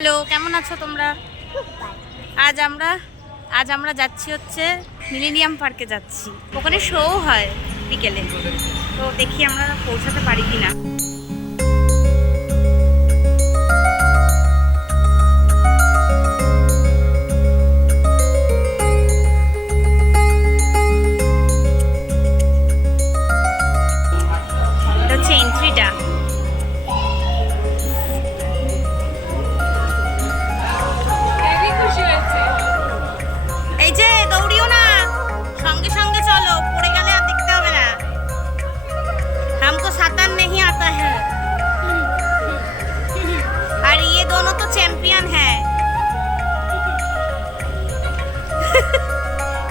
Hello, কেমন আছো তোমরা? আজ আমরা যাচ্ছি হচ্ছে মিলেনিয়াম পার্কে যাচ্ছি। ওখানে শো হয় বিকেলে, তো দেখি আমরা পৌঁছাতে পারি কিনা। এটা হচ্ছে এন্ট্রিটা। এই যে দৌড়িও না, সঙ্গে সঙ্গে চলো, পড়ে গেলে আর দেখতে হবে না। हमको सातान नहीं आता है और ये दोनों तो चैंपियन है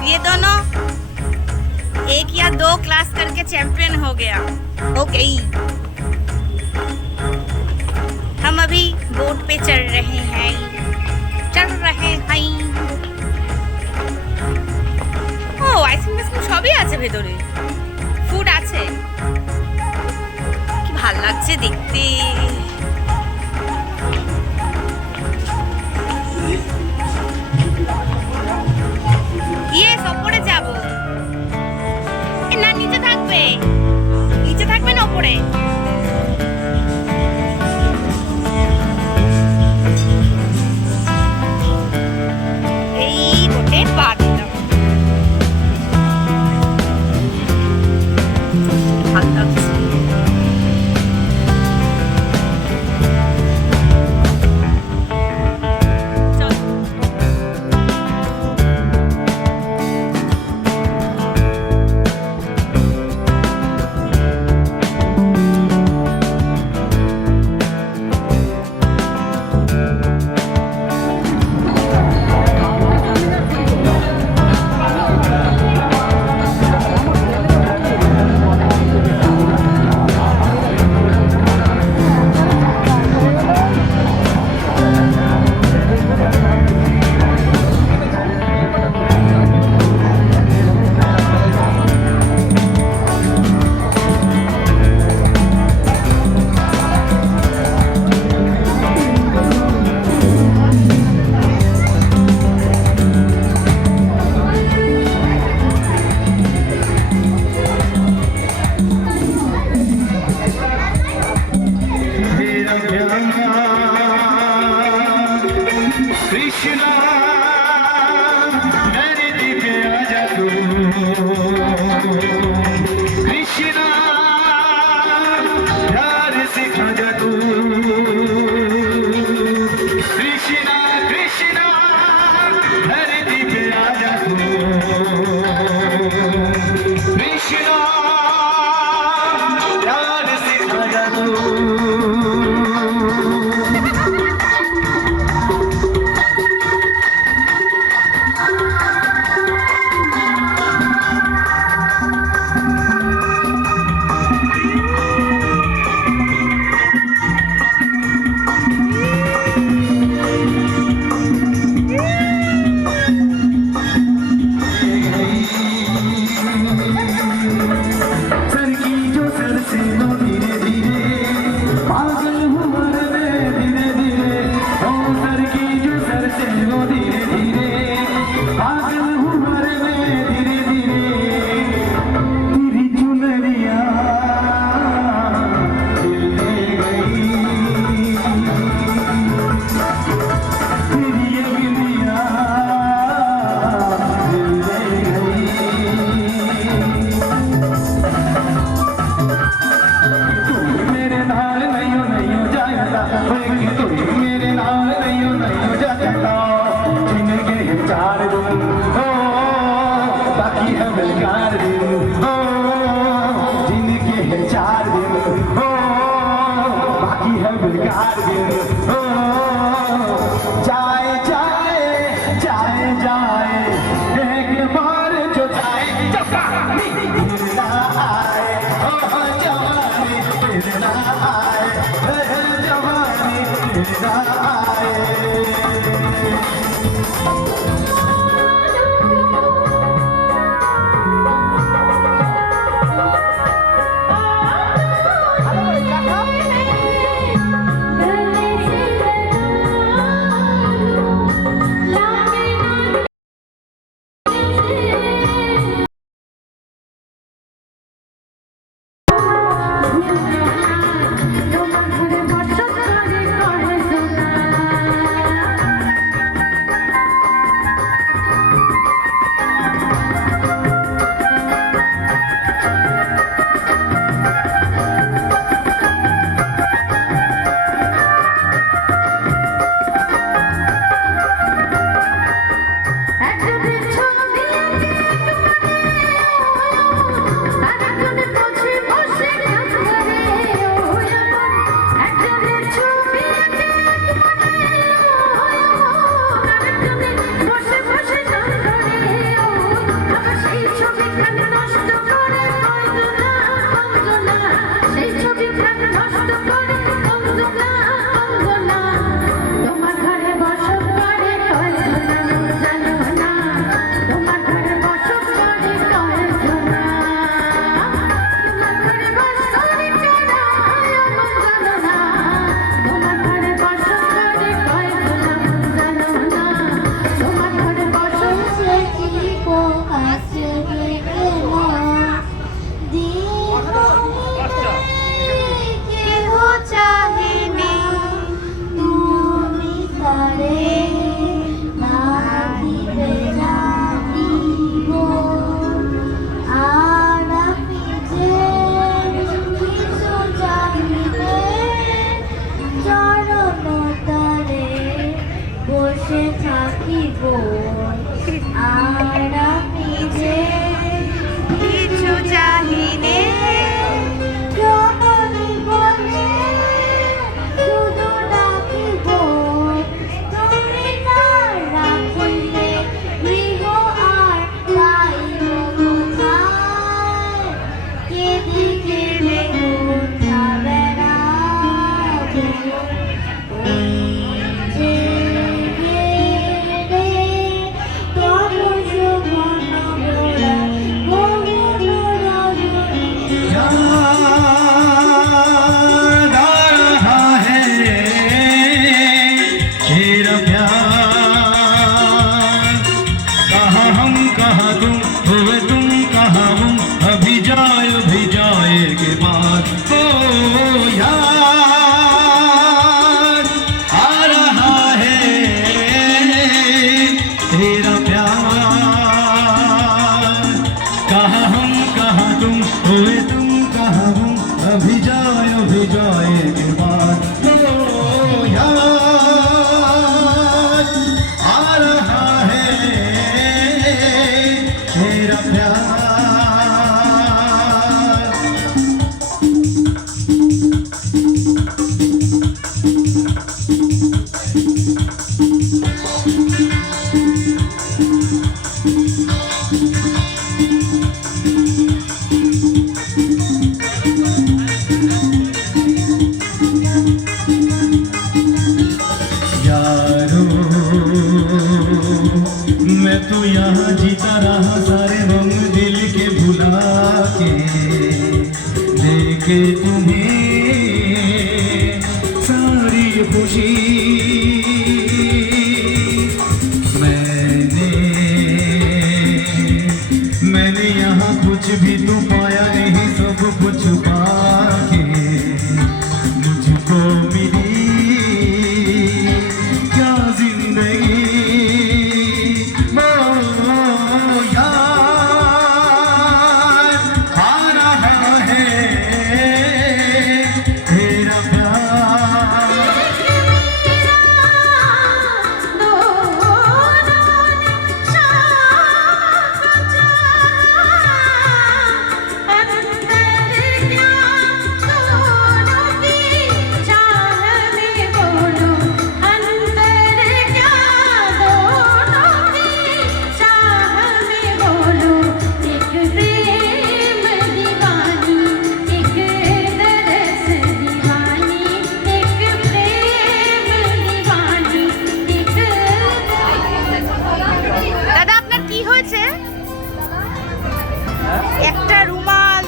ये दोनों एक या दो क्लास करके चैंपियन हो गया। ओके, हम अभी बोट पे चढ़ रहे हैं। ও আইসক্রিম সবই আছে ভেতরে, ফুড আছে। কি ভাল লাগছে দেখতে। গিয়ে ওপরে যাব না, নিচে থাকবে না ওপরে। এই বোটে পা দিলাম, ভালো লাগছে। कृष्णा मेरे दिखे आजा तू, कृष्णा प्यार सिखा जा तू, कृष्णा कृष्णा मेरे दिखे आजा तू, कृष्णा प्यार सिखा जा तू। রাখিব আর আমি যে কিছু চাহিনে জননী বলে শুধু ডাকিব তুমি না রাখিলে গৃহ আর পাইব কোথায় কেঁদে কেঁদে কোথা বেড়াবো ওই যে গেলে তপস মন মোরা গগন রজনী याद आ रहा है तेरा प्यार कहाँ हम कहाँ तुम हुए तुम कहाँ हम अभी जाए के बाद ओ याद आ रहा है तेरा प्यार कहाँ हम कहाँ तुम हुए तुम कहाँ हम अभी जाए के बाद ओ याद आ रहा है तेरा प्यार यारो मैं तो यहाँ जीता रहा सारे गम दिल के भुला के देखे तुम्हें सारी खुशी मैंने यहाँ कुछ भी तो पाया नहीं सब कुछ पाके मुझको मिली क्या जिंदगी वो यार आ रहा है तेरा प्यार দাদা আপনার কি হয়েছে? একটা রুমাল।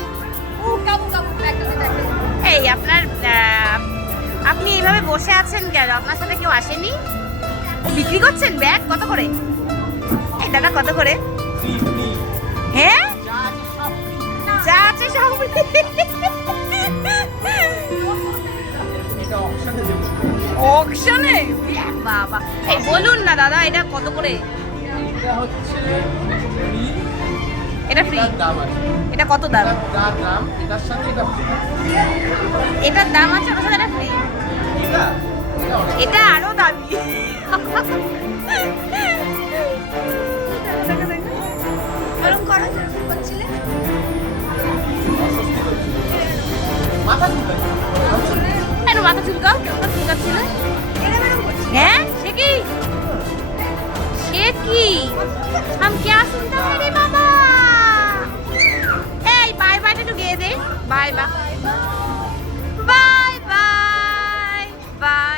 এই আপনার আপনি এইভাবে বসে আছেন কেন? আপনার সাথে কেউ আসেনি? ও বিক্রি করছেন ব্যাগ কত করে? এই দাদা কত করে? হ্যাঁ যা আছে সব অকশনে? বাবা এই বলুন না দাদা এটা কত করে? এটা হচ্ছে ফ্রি, এটা ফ্রি? এটার দাম আছে। এটা কত দাম? এটার দাম এটার সাথে এটা free। এটার দাম আছে ওটার সাথে এটা ফ্রি? এটা এটা অনেক এটা আরো দামি। গরম করো করছিলে অস্বস্তি হচ্ছে। মাথা চুলকায়। কেন মাথা চুলকাও? কেন চুলকাচ্ছিল? হ্যাঁ সে কি? সে কি? हम क्या सुनता है रे बाबा? এই বাই বাইটা একটু গেয়ে দে। Bye bye bye bye by.